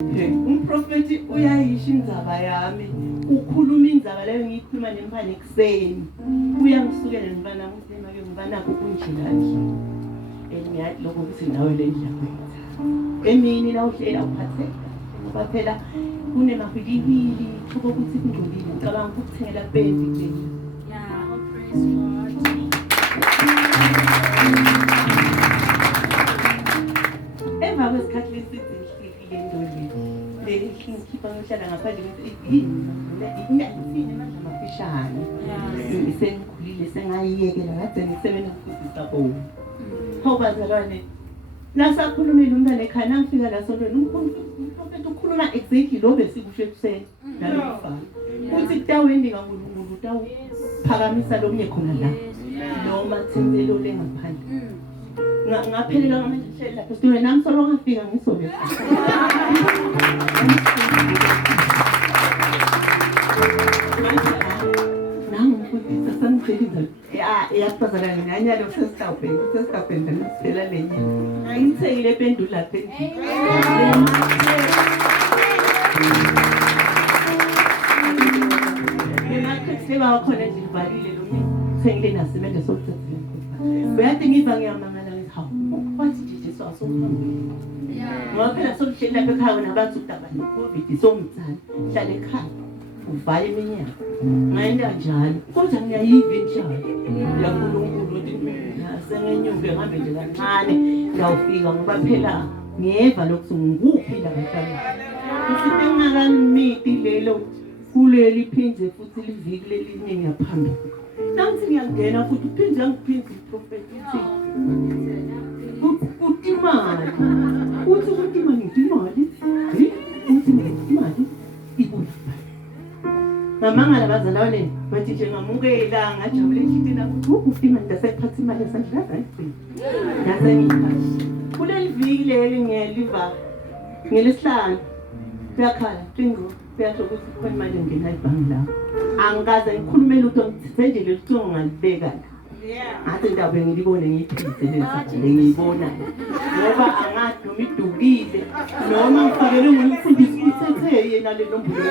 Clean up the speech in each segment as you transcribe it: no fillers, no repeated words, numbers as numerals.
Umprofethi uyayisho indzaba yami, ukhuluma indzaba leyo ngiyikhuluma nemfana ekuseni. Uyangisukela nemfana ukuthi make ngibanako kunje kanje. Ngiyathi lokho ukuthi nawe le ndlela kwenza. Emini la uhlela uphatheka. Ngoba phela kunemavilivili thuko ukuthi kungcolile. Ngicabanga ukuthengela pembi kulela. Yeah, oh praise God. Emva kwesikhathi lesithi ngihlile endoleni. Ngikhipha ngihlala ngaphandle ukuthi ngiyithini manje amafishane. Sengikhulile sengayiyekela kade ngisebenza ukufundisa bona. Hawubazalwane nasakhulumile umntwana ekhaya nangifika la sontweni umprofethi ukhuluma exactly lo besikusho ekuseni nalomfana. Uthi kutawendi kaNkulunkulu utawuphakamisa lomnye khona la. Noma thenzelo lengaphandle. Ngaphelela ngamanje lapho siwe nami solo ngafika ngisobe. Nangifundisa sangitshela iyasazana nganyalo sesitawubhenda ngisela lenye. Ngiyithekile pendula lapha endlini. Ngimakhethile bakhona nje livalile lo mina. Sengile nasebenza sokuthathela. Uyathi ngiva ngiyamangala ngithi hawu wathi nje Jesu asomphambili. Ngoba phela sokuhleli lapha ekhaya wena bathi udaba ne-COVID somthana hlala ekhaya uvale iminyaka. Ngayenda njalo kodwa ngiyayiva injalo yaNkulunkulu ukuthi sengenyuke ngihambe nje kancane ngiyawufika ngoba phela ngiyeva lokhu ngikuphila kahlala. Isithi engakangimiti lelo kuleli phindze futhi liviki lelinye ngiyaphambili. Nansi ngiyangena futhi uphinde angiphinde uprofethi uthi imali uthi ukuthi imali ngidimali uthi imali ibona ngamangala bazalwane bathi nje ngamukela ngajabule enhlizweni ukuthi ukuthi imali ndasephatha imali esandla ngayigcina ndasengikhashi kuleli viki leli ngiyaliva ngelesihlanu kuyakhala cingo kuyasho ukuthi khona imali engena ebhangi lakho angikaze ngikhulume lutho ngithethe nje lelitho ngalibeka ngathi ndabe ngilibone ngiyiphise leli ngiyibona ngoba angathi noma idukile noma ngifakele ngumfundisi ithethe yena le nombolo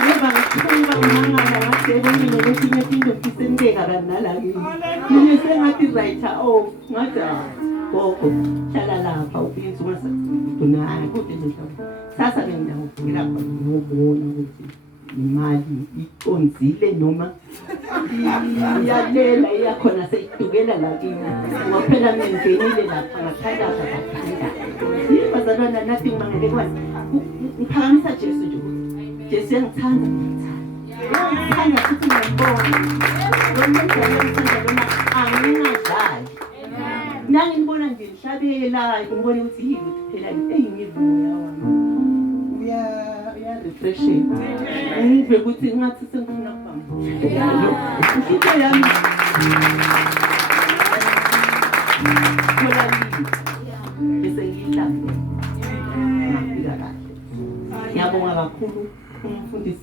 ngoba ngithuka ngimangala ngathi ebonile ukuthi ngephinde ngisendeka kanala kimi sengathi writer ngathi gogo hlala lapha uphinze ungasathina hayi kodwa nje sasa ngiyakuvukela khona ngobona ukuthi imali iconzile noma iyalela iyakhona seyidukela la kimi ngoba phela ngingenile lapha ngaphanda ngaphanda bazalwana nathi ngimangele kwazi ngiphakamisa Jesu nje Jesu uyangithanda ngithanda futhi ngiyambona noma ngiyangithanda angingadlali nangibona nje ngihlabela ngibona ukuthi yini phela ngivuya wami refresh ngive ukuthi ngathi sengifuna kubamba into yami kola bese ngiyilapha ngafika kahle ngiyabonga kakhulu umfundisi